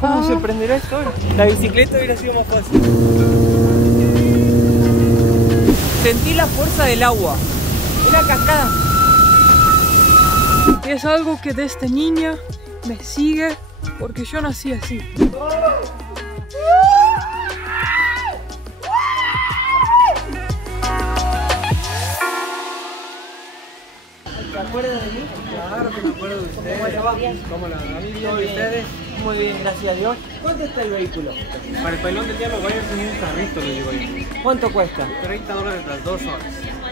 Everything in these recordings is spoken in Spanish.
¿Cómo se prenderá esto ahora? La bicicleta hubiera sido más fácil. Sentí la fuerza del agua. Una cascada. Y es algo que desde niña me sigue porque yo nací así. ¿Te acuerdas de mí? Claro que me acuerdo de ustedes. ¿Cómo le va? ¿Cómo la van? ¿Todos ustedes? Muy bien, gracias a Dios. ¿Cuánto está el vehículo? Para el pelón del diablo vayan a tener un carrito, le digo yo. ¿Cuánto cuesta? $30 las 2 horas.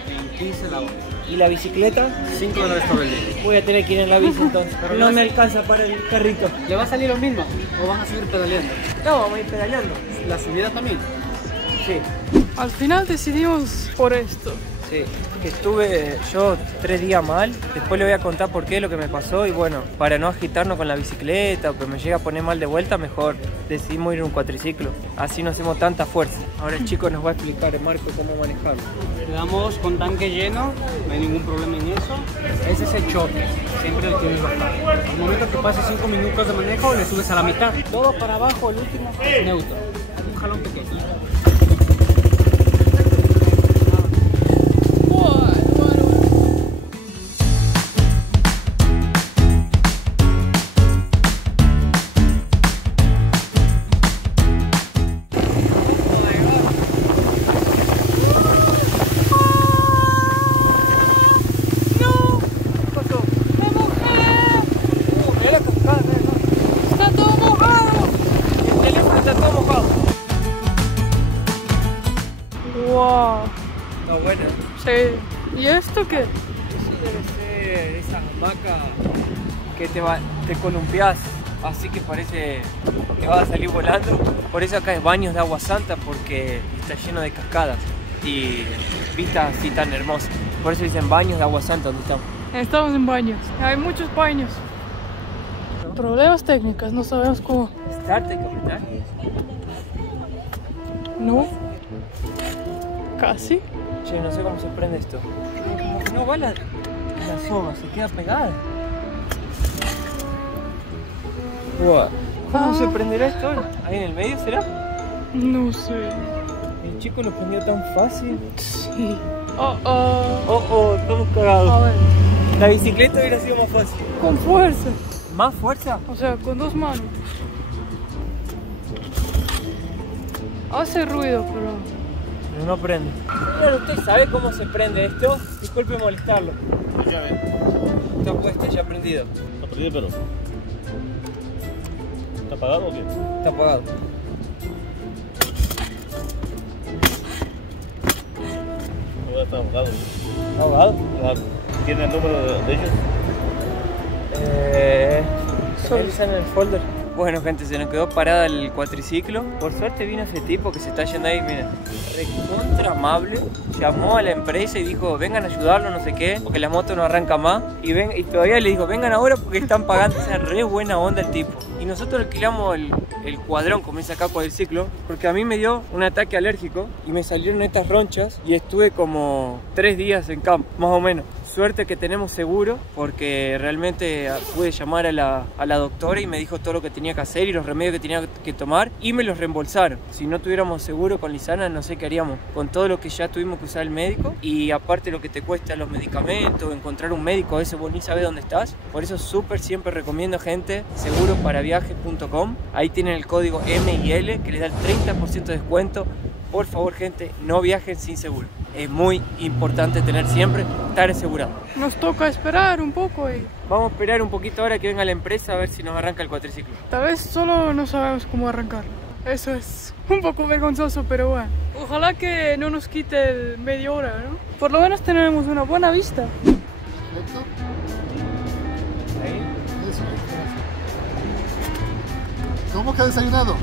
En 15 la hora. ¿Y la bicicleta? $5 por el día. Voy a tener que ir en la bici entonces. Pero no me alcanza para el carrito. ¿Le va a salir lo mismo? ¿O van a seguir pedaleando? No, vamos a ir pedaleando. ¿La subida también? Sí. Al final decidimos por esto. Sí, que estuve yo 3 días mal, después le voy a contar por qué lo que me pasó y bueno, para no agitarnos con la bicicleta o que me llegue a poner mal de vuelta, mejor decidimos ir en un cuatriciclo, así no hacemos tanta fuerza. Ahora el chico nos va a explicar, Marco, cómo manejarlo. Le damos con tanque lleno, no hay ningún problema en eso. Ese es el choque, siempre lo tienes bajado. Al momento que pases 5 minutos de manejo, le subes a la mitad. Todo para abajo, el último, neutro. Un jalón pequeño. Wow. No, bueno, Sí. ¿Y esto qué? eso debe ser esa hamaca que te columpiás, así que parece que vas a salir volando. Por eso acá es baños de agua santa, porque está lleno de cascadas y vistas así tan hermosas. Por eso dicen baños de agua santa donde estamos. Estamos en baños. Hay muchos baños. Problemas técnicos, no sabemos cómo. Start de capital. No. Casi. Che, no sé cómo se prende esto. Como que no va la soga, se queda pegada. Wow. ¿Cómo se prenderá esto ahora? ¿Ahí en el medio será? No sé. El chico lo prendió tan fácil. Sí. Estamos cagados. A ver. La bicicleta hubiera sido más fácil. Con fuerza. ¿Más fuerza? O sea, con 2 manos. Hace ruido, pero No prende. Señor, ¿usted sabe cómo se prende esto? Disculpe molestarlo. Está puesto ya prendido. Está prendido, pero ¿está apagado o qué? Está apagado. No, está apagado. ¿Está apagado? Claro. ¿Tiene el número de ellos? Revisa en el folder. Bueno, gente, se nos quedó parada el cuatriciclo. Por suerte vino ese tipo que se está yendo ahí, miren, recontra amable. Llamó a la empresa y dijo, vengan a ayudarlo, no sé qué, porque la moto no arranca más. Y todavía le dijo, vengan ahora porque están pagando. O sea, re buena onda el tipo. Y nosotros alquilamos el cuadrón, como dice acá, cuadriciclo, porque a mí me dio un ataque alérgico y me salieron estas ronchas y estuve como 3 días en campo, más o menos. Suerte que tenemos seguro, porque realmente pude llamar a la doctora y me dijo todo lo que tenía que hacer y los remedios que tenía que tomar y me los reembolsaron. Si no tuviéramos seguro con Lisana, no sé qué haríamos con todo lo que ya tuvimos que usar el médico y aparte lo que te cuesta los medicamentos, encontrar un médico, a veces vos ni sabes dónde estás. Por eso súper siempre recomiendo, gente, seguro-para-viajes.com. Ahí tienen el código M&L que les da el 30% de descuento. Por favor, gente, no viajen sin seguro. Es muy importante tener siempre, estar asegurado. nos toca esperar un poco y Vamos a esperar un poquito ahora que venga la empresa a ver si nos arranca el cuatriciclo. tal vez solo no sabemos cómo arrancarlo. Eso es un poco vergonzoso, pero bueno. Ojalá que no nos quite el media hora, ¿no? Por lo menos tenemos una buena vista. Ahí. Eso. ¿Cómo que ha desayunado?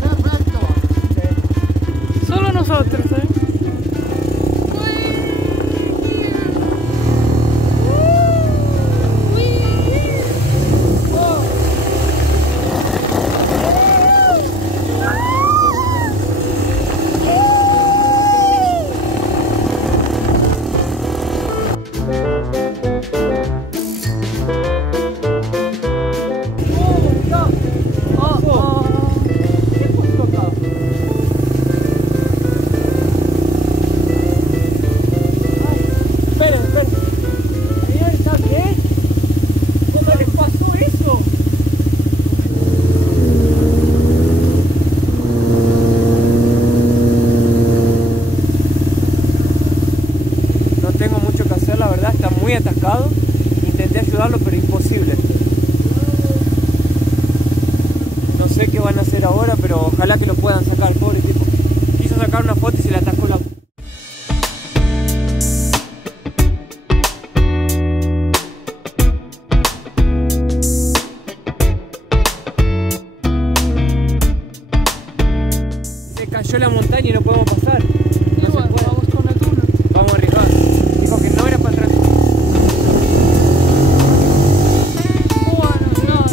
Perfecto. Solo nosotros, ¿eh? sé qué van a hacer ahora, pero ojalá que lo puedan sacar, pobre tipo. Quiso sacar una foto y se le atascó la... Se cayó la montaña y no podemos pasar. No Igual, se puede. vamos con el túnel. Vamos a arriesgar. Dijo que no era para atrás. Bueno, nada.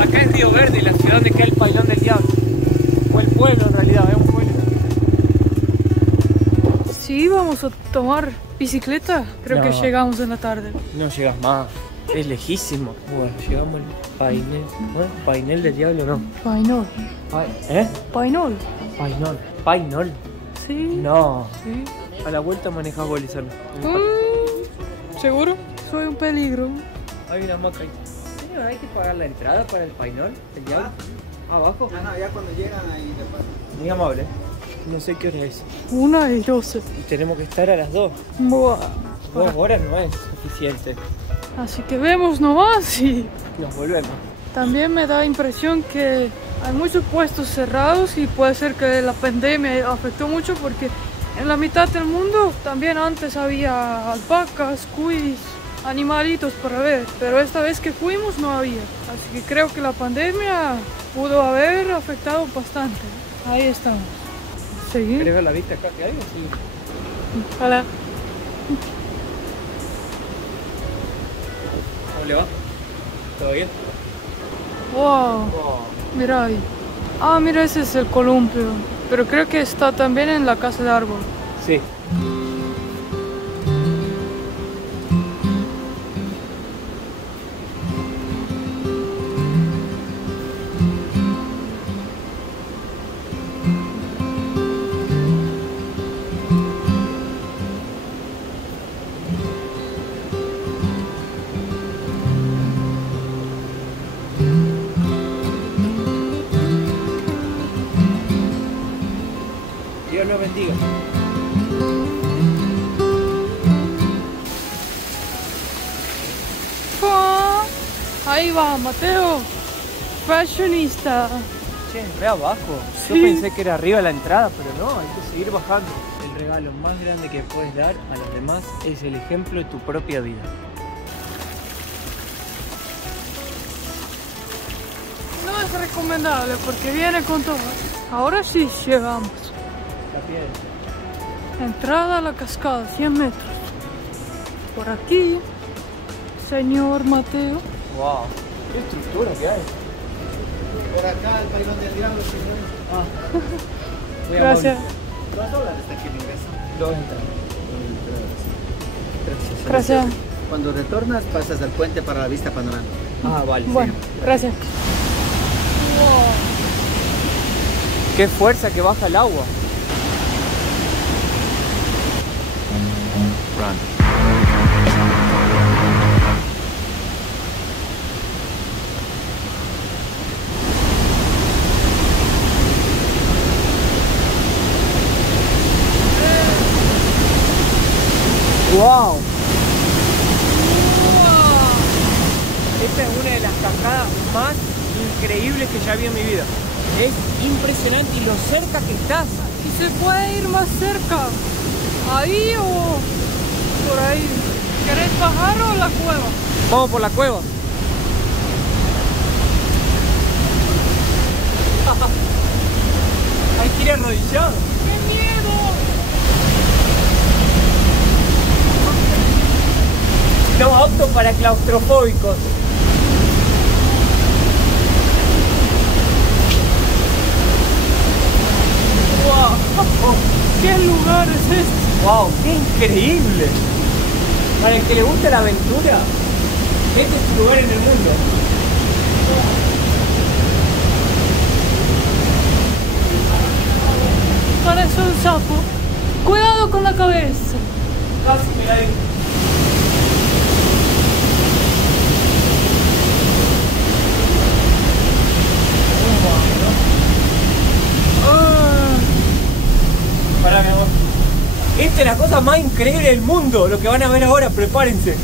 Acá es Río Verde, la ciudad donde queda el Pailón del Diablo. O el pueblo en realidad, es un pueblo. Si íbamos a tomar bicicleta, creo que No. llegamos en la tarde. No llegas más, es lejísimo. Bueno, llegamos al Painel. ¿Bueno? ¿Painel del Diablo no? Painol. ¿Eh? Painol. Painol. ¿Painol? Sí. No. Sí. A la vuelta manejas vos, Lizardo. ¿Seguro? Soy un peligro. Hay una hamaca ahí. Señor, ¿hay que pagar la entrada para el Painol? ¿El Diablo? ¿Abajo? No, ya cuando llegan ahí te pasan. Muy amable. No sé qué hora es. 1:12. Y tenemos que estar a las 2. Buah. 2 horas no es suficiente. Así que vemos nomás y Nos volvemos. también me da impresión que hay muchos puestos cerrados y puede ser que la pandemia afectó mucho porque en la mitad del mundo también antes había alpacas, cuis, animalitos para ver, pero esta vez que fuimos no había. Así que creo que la pandemia pudo haber afectado bastante. Ahí estamos. ¿Seguir? ¿Querés ver la vista acá que hay o sí? Hola. ¿Cómo le va? ¿Todo bien? Wow. Mira ahí. Ah, mira, ese es el columpio. Pero creo que está también en la casa de árbol. Sí. Dios los bendiga. Ah, ahí va, Mateo. Fashionista. Che, re abajo. Yo Sí. pensé que era arriba la entrada, pero no, hay que seguir bajando. El regalo más grande que puedes dar a los demás es el ejemplo de tu propia vida. No es recomendable porque viene con todo. Ahora sí llegamos. La piedra. Entrada a la cascada, 100 metros. Por aquí, señor Mateo. Wow. Qué estructura que hay. Por acá el Pailón del Diablo, señor. Muy Gracias. amable. $2 está aquí en ingreso. Dos entradas. Gracias. Cuando retornas pasas al puente para la vista panorámica. Ah, vale. Bueno, gracias. Wow. Qué fuerza que baja el agua. Wow. Esta es una de las cascadas más increíbles que ya vi en mi vida. Es impresionante y lo cerca que estás. ¿Y se puede ir más cerca? ¿Ahí o por ahí? ¿Querés bajar o la cueva? Vamos por la cueva. Hay que ir arrodillado. ¡Qué miedo! No apto para claustrofóbicos. ¡Wow! ¿Qué lugar es este? ¡Wow! ¡Qué increíble! Para el que le gusta la aventura, este es tu lugar en el mundo. Parece un sapo. Cuidado con la cabeza. Casi pegadito. Ah, Para mi amor. Esta es la cosa más increíble del mundo, lo que van a ver ahora, prepárense.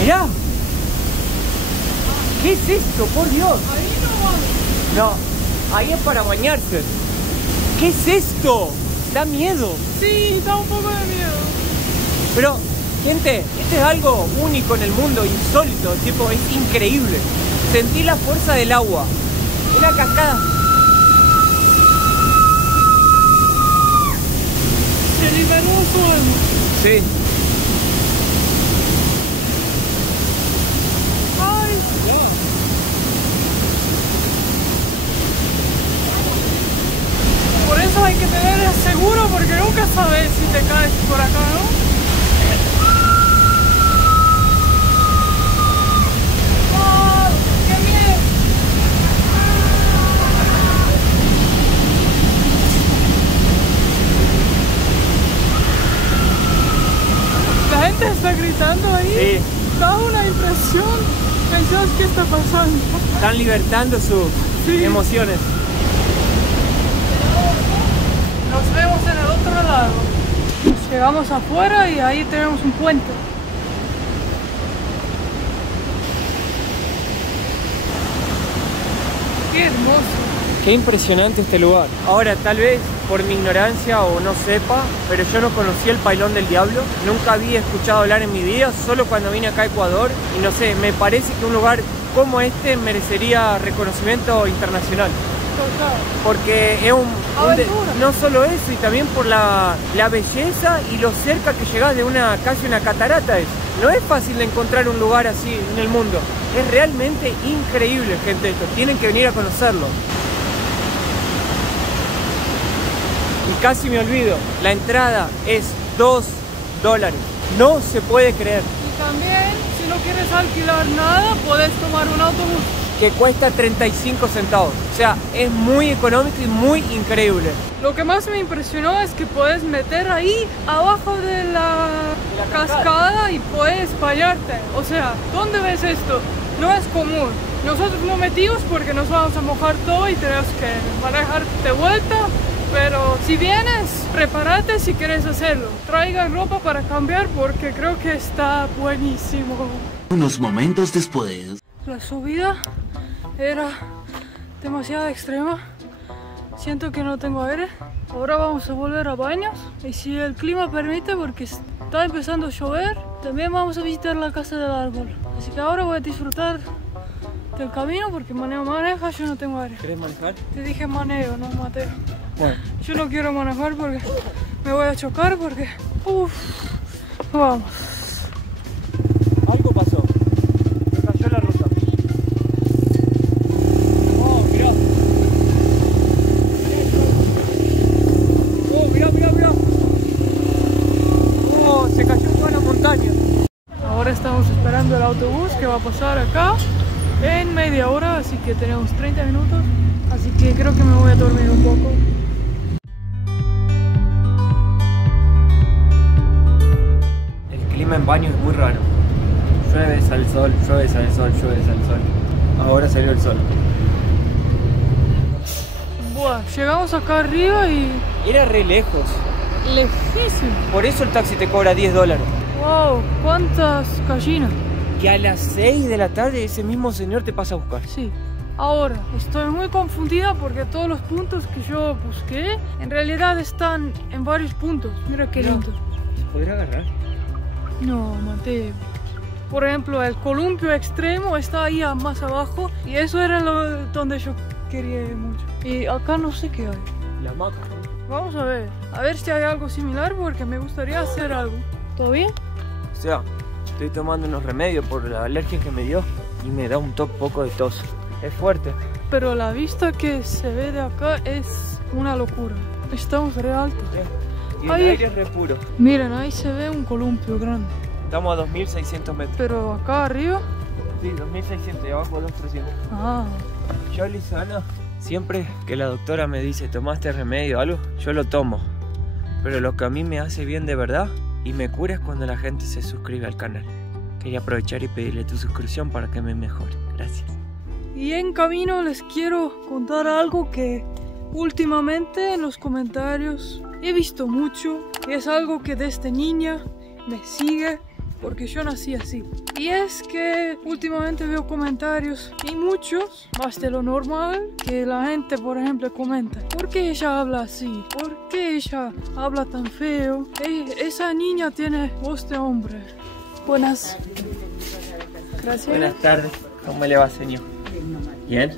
Mirá. ¿Qué es esto, por Dios? Ahí no vamos. No, ahí es para bañarse. ¿Qué es esto? Da miedo. Sí, da un poco de miedo. Pero, gente, este es algo único en el mundo, insólito, tipo, es increíble. Sentí la fuerza del agua. Una cascada. Se liberó su alma. Sí. Ay, por eso hay que tener seguro porque nunca sabes si te caes por acá, ¿no? ¡Oh, qué miedo! La gente está gritando ahí. Sí. Da una impresión. Pensás qué está pasando. Están libertando sus emociones. Nos vemos en el otro lado. Llegamos afuera y ahí tenemos un puente. Qué hermoso. Qué impresionante este lugar. Ahora, tal vez por mi ignorancia o no sepa, pero yo no conocía el Pailón del Diablo. Nunca había escuchado hablar en mi vida, solo cuando vine acá a Ecuador. Y no sé, me parece que un lugar como este merecería reconocimiento internacional. Total. Porque es Aventura. no solo eso, y también por la belleza y lo cerca que llegás de casi una catarata es. No es fácil de encontrar un lugar así en el mundo. Es realmente increíble, gente, esto. Tienen que venir a conocerlo. Y casi me olvido, la entrada es $2. No se puede creer. Y también, si no quieres alquilar nada, puedes tomar un autobús. Que cuesta 35 centavos. O sea, es muy económico y muy increíble. Lo que más me impresionó es que puedes meter ahí abajo de la cascada y puedes bañarte. O sea, ¿dónde ves esto? No es común. Nosotros no metimos porque nos vamos a mojar todo y tenemos que manejar de vuelta. Pero si vienes, prepárate si quieres hacerlo. Traiga ropa para cambiar porque creo que está buenísimo. Unos momentos después. La subida era demasiado extrema. Siento que no tengo aire. Ahora vamos a volver a baños. Y si el clima permite, porque está empezando a llover, también vamos a visitar la casa del árbol. Así que ahora voy a disfrutar del camino porque Maneo maneja, yo no tengo aire. ¿Querés manejar? Te dije Maneo, no Mateo. Bueno. Yo no quiero manejar porque me voy a chocar porque... Vamos. Algo pasó. Se cayó la ruta. Oh, mirá. Oh, mirá, mirá, mirá. Oh, se cayó toda la montaña. Ahora estamos esperando el autobús que va a pasar acá en media hora, así que tenemos 30 minutos. Así que creo que me voy a dormir un poco. El clima en baño es muy raro. Llueve, sale el sol, llueve, sale el sol, llueve, sale el sol. Ahora salió el sol. Buah, llegamos acá arriba y... Era re lejos. lejísimo. Por eso el taxi te cobra $10. Wow, cuántas gallinas. Que a las 6 de la tarde ese mismo señor te pasa a buscar. Sí. Ahora, estoy muy confundida porque todos los puntos que yo busqué en realidad están en varios puntos. Mira qué lindo. ¿Se podrá agarrar? No, Mateo. Por ejemplo, el columpio extremo está ahí más abajo y eso era donde yo quería ir mucho. Y acá no sé qué hay. La hamaca. Vamos a ver si hay algo similar porque me gustaría hacer algo. ¿Todo bien? O sea, estoy tomando unos remedios por la alergia que me dio y me da un poco de tos. Es fuerte. Pero la vista que se ve de acá es una locura. Estamos re altos. Y el Ay. aire es re puro. Miren, ahí se ve un columpio grande. Estamos a 2600 metros. Pero acá arriba... Sí, 2600 y abajo 2300. Ah, Yo, Lisana, siempre que la doctora me dice tomaste remedio o algo, yo lo tomo. Pero lo que a mí me hace bien de verdad y me cura es cuando la gente se suscribe al canal. Quería aprovechar y pedirle tu suscripción para que me mejore. Gracias. Y en camino les quiero contar algo que últimamente en los comentarios he visto mucho. Y es algo que desde niña me sigue porque yo nací así. Y es que últimamente veo comentarios y muchos, más de lo normal, que la gente por ejemplo comenta: ¿por qué ella habla así? ¿Por qué ella habla tan feo? Esa niña tiene voz de hombre. Buenas. Gracias. Buenas tardes. ¿Cómo le va, señor? ¿Bien?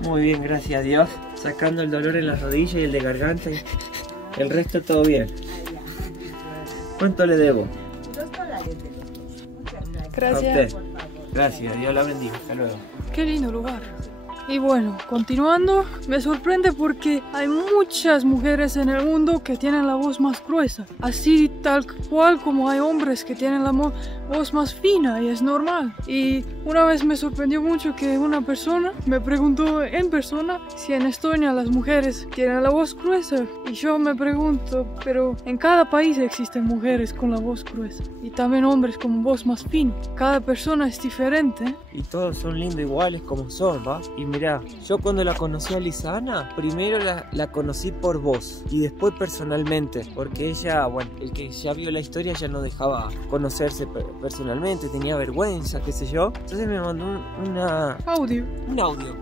Muy bien, gracias a Dios. Sacando el dolor en la rodilla y el de garganta y el resto todo bien. ¿Cuánto le debo? Gracias. A usted. Gracias, Dios la bendiga. Hasta luego. Qué lindo lugar. Y bueno, continuando, me sorprende porque hay muchas mujeres en el mundo que tienen la voz más gruesa, así tal cual como hay hombres que tienen la voz más fina, y es normal. Y una vez me sorprendió mucho que una persona me preguntó en persona si en Estonia las mujeres tienen la voz gruesa, y yo me pregunto, pero en cada país existen mujeres con la voz gruesa y también hombres con voz más fina. Cada persona es diferente. Y todos son lindos iguales como son, ¿va? Y mirá, yo cuando la conocí a Lisana, primero la conocí por vos y después personalmente, porque ella, bueno, el que ya vio la historia ya no dejaba conocerse personalmente, tenía vergüenza, qué sé yo. Entonces me mandó un audio.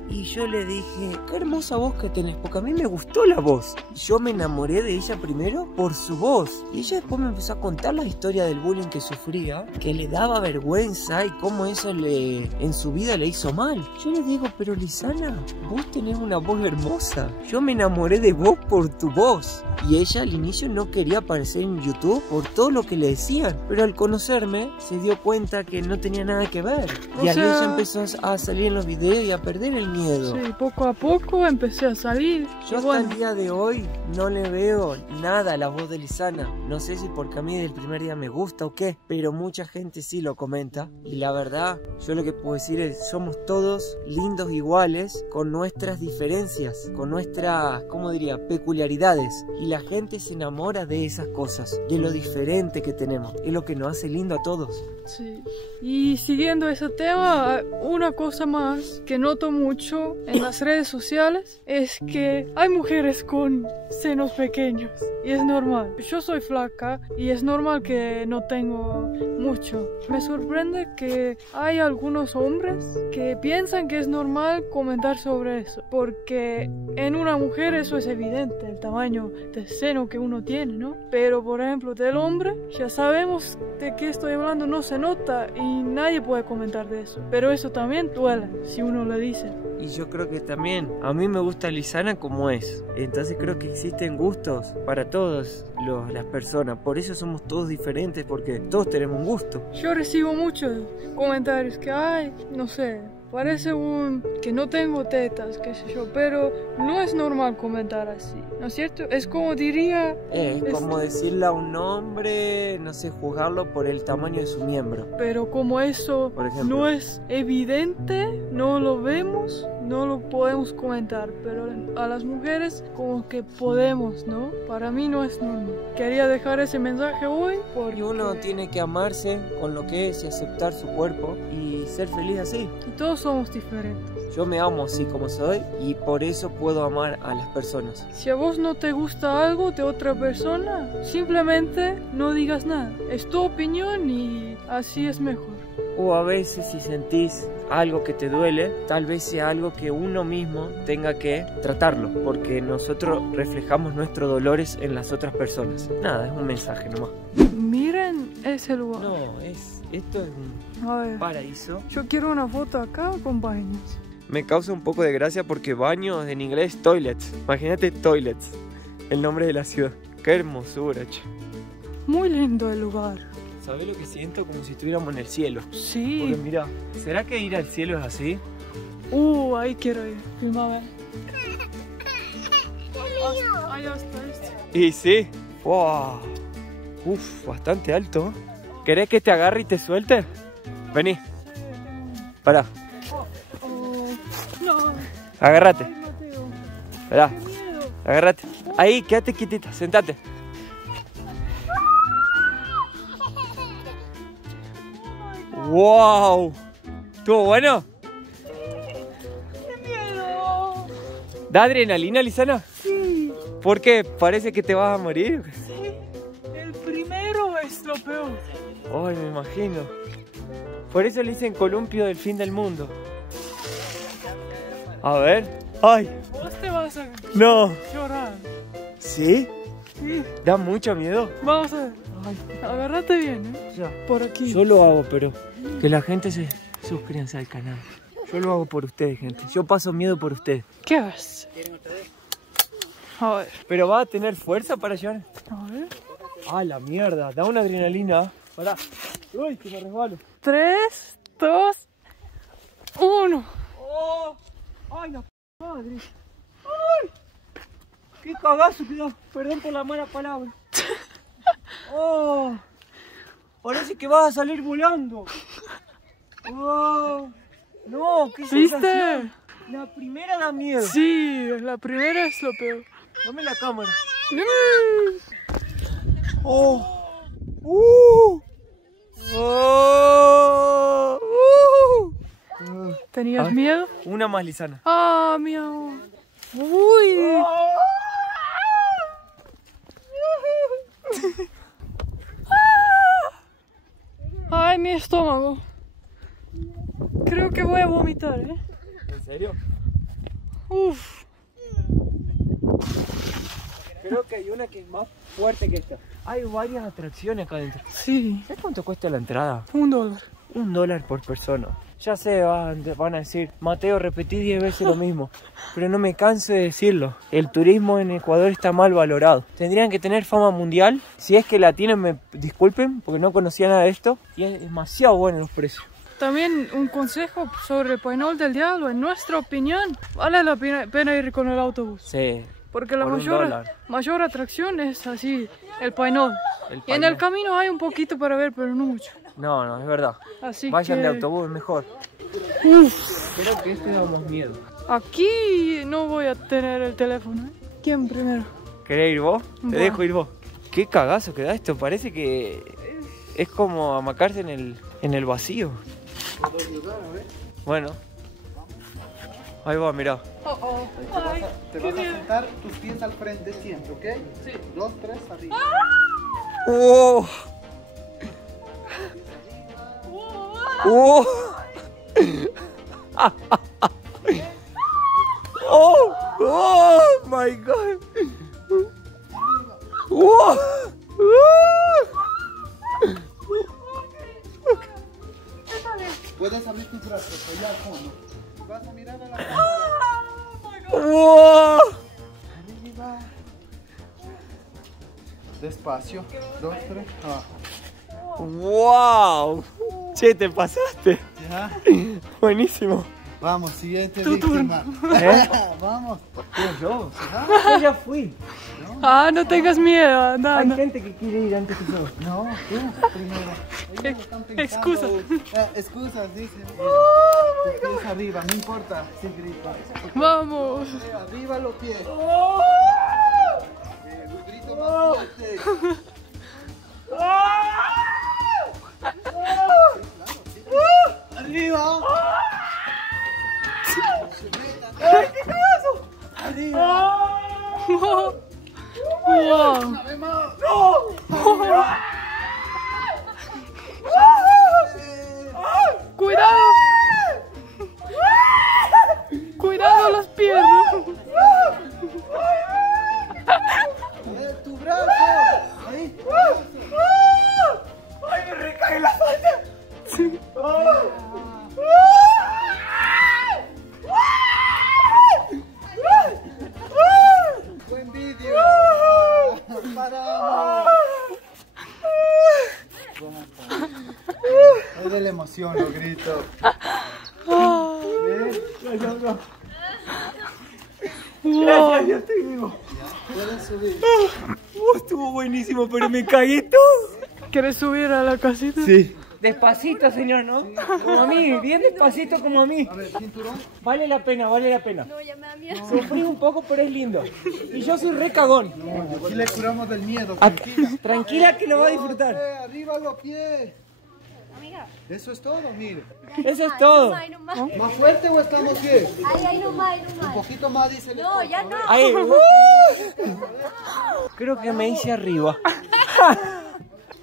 Y yo le dije: qué hermosa voz que tenés, porque a mí me gustó la voz. Yo me enamoré de ella primero por su voz. Y ella después me empezó a contar la historia del bullying que sufría, que le daba vergüenza y cómo eso en su vida le hizo mal. Yo le digo: pero Lisana, vos tenés una voz hermosa. Yo me enamoré de vos por tu voz. Y ella al inicio no quería aparecer en YouTube por todo lo que le decían, pero al conocerme se dio cuenta que no tenía nada que ver. Y ahí ella empezó a salir en los videos y a perder el miedo. Sí, poco a poco empecé a salir. Yo hasta el día de hoy no le veo nada a la voz de Lisana. No sé si porque a mí del primer día me gusta o qué, pero mucha gente sí lo comenta. Y la verdad, yo lo que puedo decir es: somos todos lindos iguales, con nuestras diferencias, con nuestras, ¿cómo diría?, peculiaridades. Y la gente se enamora de esas cosas, de lo diferente que tenemos. Es lo que nos hace lindo a todos. Sí. Y siguiendo ese tema, una cosa más que noto mucho en las redes sociales es que hay mujeres con senos pequeños y es normal. Yo soy flaca y es normal que no tengo mucho. Me sorprende que hay algunos hombres que piensan que es normal comentar sobre eso, porque en una mujer eso es evidente, el tamaño de seno que uno tiene, ¿no? Pero por ejemplo del hombre, ya sabemos de qué estoy hablando, no se nota y nadie puede comentar de eso, pero eso también duele si uno le dice. Y yo creo que también a mí me gusta Lisana como es, entonces creo que existen gustos para todas las personas, por eso somos todos diferentes, porque todos tenemos un gusto. Yo recibo muchos comentarios que hay, no sé, parece que no tengo tetas, qué sé yo, pero no es normal comentar así, ¿no es cierto? Es como diría... Es como decirle a un hombre, no sé, juzgarlo por el tamaño de su miembro. Pero como eso no es evidente, no lo vemos, no lo podemos comentar, pero a las mujeres como que podemos, ¿no? Para mí no es normal. Quería dejar ese mensaje hoy porque... Y uno tiene que amarse con lo que es y aceptar su cuerpo y ser feliz así. Y todos somos diferentes. Yo me amo así como soy y por eso puedo amar a las personas. Si a vos no te gusta algo de otra persona, simplemente no digas nada. Es tu opinión y así es mejor. O a veces si sentís algo que te duele, tal vez sea algo que uno mismo tenga que tratarlo, porque nosotros reflejamos nuestros dolores en las otras personas. Nada, es un mensaje nomás. Miren ese lugar. No, esto es un paraíso. Yo quiero una foto acá con baños. Me causa un poco de gracia porque baños en inglés toilets. Imagínate toilets, el nombre de la ciudad. Qué hermosura, che. Muy lindo el lugar. ¿Sabés lo que siento? Como si estuviéramos en el cielo. Sí. Porque mira, ¿será que ir al cielo es así? Ahí quiero ir. Filma, allá está. Y sí. Wow. Uf, bastante alto. ¿Querés que te agarre y te suelte? Vení. Pará. No. Agárrate. Pará. Agárrate. Ahí, quédate quietita, sentate. ¡Wow! ¿Estuvo bueno? ¿Da adrenalina, Lisana? Sí. ¿Por qué? ¿Parece que te vas a morir? Sí. El primero es lo peor. Ay, me imagino. Por eso le dicen columpio del fin del mundo. A ver. ¡Ay! Vos te vas a ¡No! llorar. ¿Sí? Sí. ¿Da mucho miedo? Vamos a ver. Agárrate bien, Ya. Por aquí. Yo lo hago, pero que la gente se suscríbanse al canal. Yo lo hago por ustedes, gente. Yo paso miedo por ustedes. ¿Qué ves? A ver. ¿Pero va a tener fuerza para llorar? A ver. ¡Ah, la mierda! Da una adrenalina. Pará. ¡Uy, que me resbalo! 3, 2, 1. ¡Oh! ¡Ay, la madre! ¡Ay! ¡Qué cagazo que da! Perdón por la mala palabra. ¡Oh! Parece que vas a salir volando. ¡Oh! ¡No! ¿Qué ¿Viste? sensación! La primera da miedo. Sí, la primera es lo peor. Dame la cámara. Oh. ¡Oh! ¿Tenías A ver. miedo? Una más, Lisana. Ah, mi amor. Uy. Ay, mi estómago. Creo que voy a vomitar, ¿eh? ¿En serio? Uf. Creo que hay una que es más fuerte que esta. Hay varias atracciones acá adentro. Sí, ¿Sabes cuánto cuesta la entrada? $1. $1 por persona. Ya sé, van a decir, Mateo, repetí 10 veces lo mismo. Pero no me canso de decirlo. El turismo en Ecuador está mal valorado. Tendrían que tener fama mundial. Si es que la tienen, me disculpen, porque no conocía nada de esto. Y es demasiado bueno los precios. También un consejo sobre el Painol del Diablo. En nuestra opinión, vale la pena ir con el autobús. Sí. Porque la Por $1. mayor atracción es así, el Painol. El Y en Painol. el camino hay un poquito para ver, pero no mucho. No, es verdad. Así Vayan que... de autobús, mejor. Uf, Creo que este da más miedo. aquí no voy a tener el teléfono, ¿eh? ¿Quién primero? ¿Querés ir vos? Te Bueno. dejo ir vos. Qué cagazo que da esto. Parece que es como amacarse en el vacío. Bueno. Ahí va, mirá. Ay, Te qué vas a miedo. sentar tus pies al frente siempre, ¿ok? Sí. 2, 3, arriba. ¡Oh! ¡Oh! ¡Oh! ¡Oh! ¡My God! ¡Oh! Puedes abrir tus brazos allá al fondo. Vas a mirar a la cámara. ¡Oh! Arriba. Despacio. 2, 3, abajo. ¡Wow! Che, te pasaste. Ya. Buenísimo. Vamos, siguiente Tu víctima. ¿Eh? Vamos. ¿Yo? Yo ya fui. Ah, no tengas miedo, anda, Hay anda. gente que quiere ir antes que yo. No, tú primero. Ellos están pensando, Excusas. excusas, dicen. Tus pies arriba, no importa si gritas. Vamos. Arriba los pies. Un grito más fuerte. Arriba. Arriba. Wow. Una vez más. Cuidado. Cuidado las piernas. Tu brazo. Ahí. ¡Ay, me recae la falda! Buen vídeo. Paramos. Es de la emoción, los gritos. Gracias, yo estoy vivo. Puedes subir. Estuvo buenísimo, pero me cagué todo. ¿Quieres subir a la casita? Sí. Despacito, señor, ¿no? Como a mí, bien despacito como a mí. A ver, cinturón. Vale la pena, vale la pena. No, ya me da miedo. Sufrí un poco, pero es lindo. Y yo soy re cagón. Aquí le curamos del miedo. Tranquila que lo va a disfrutar. Arriba los pies. amiga. Eso es todo, mire. Eso es todo. Ahí nomás. ¿Más fuerte o estamos bien? Ahí nomás, ahí Un nomás. poquito más, dice el No, ya no. Ahí. Creo que me hice arriba.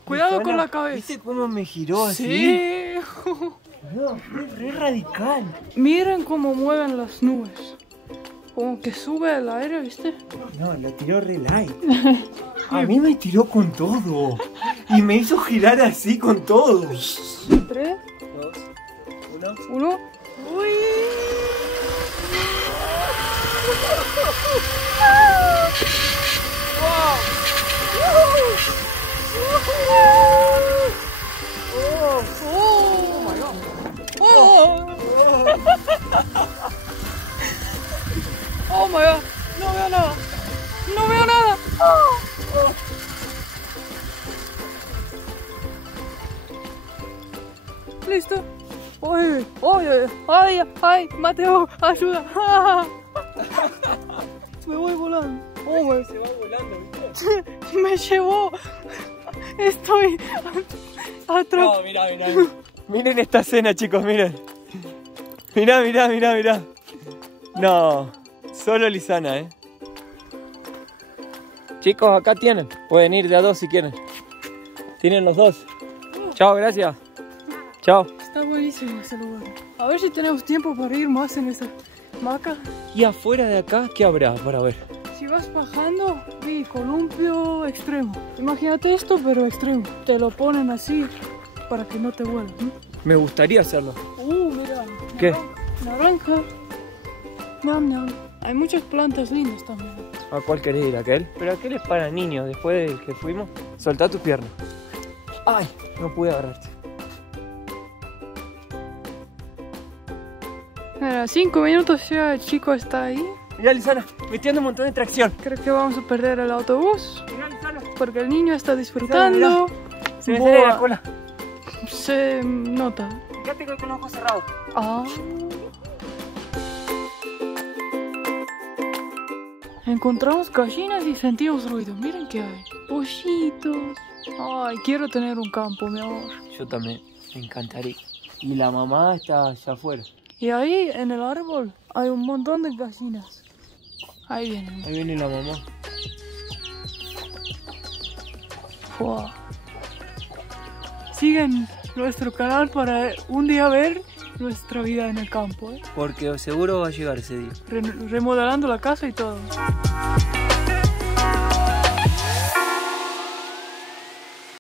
Cuidado con la cabeza. ¿Viste cómo me giró así? Sí. No, fue re radical. Miren cómo mueven las nubes. Como que sube el aire, ¿viste? No, lo tiró re light. A mí me tiró con todo. Y me hizo girar así con todo. 3, 2, 1. 1. ¡Uy! Oh my god, no veo nada. No veo nada. Listo. Ay, ay, Mateo, ayuda. Me voy volando. Oh my. Se va volando, ¿viste? Me llevó. Estoy atrapado. No, mirá. Miren esta escena, chicos, miren. Mirá. No, solo Lisana, ¿eh? Chicos, acá tienen. Pueden ir de a dos si quieren. Tienen los dos. Chao, gracias. Chao. Está buenísimo ese lugar. A ver si tenemos tiempo para ir más en esa hamaca. Y afuera de acá, ¿qué habrá para ver? Si vas bajando, vi columpio extremo. Imagínate esto, pero extremo. Te lo ponen así para que no te vuelva. Me gustaría hacerlo. Mira. ¿Qué? Naranja. Nam. Hay muchas plantas lindas también. ¿A cuál querés ir? ¿Aquel? Pero aquel es para niños, después del que fuimos. Soltá tu pierna. Ay, no pude agarrarte. Mira, 5 minutos ya el chico está ahí. Mirá, Lisana, metiendo un montón de tracción. Creo que vamos a perder el autobús. Mirá, Lisana. Porque el niño está disfrutando. Se me sale la cola. Se nota. Fíjate con los ojos cerrados. Ah. Encontramos gallinas y sentimos ruido. Miren qué hay. Pollitos. Ay, quiero tener un campo, mi amor. Yo también, me encantaría. Y la mamá está allá afuera. Y ahí en el árbol hay un montón de gallinas. Ahí vienen. Ahí viene la mamá. Wow. Siguen nuestro canal para un día ver nuestra vida en el campo, ¿eh? Porque seguro va a llegar ese día. Remodelando la casa y todo.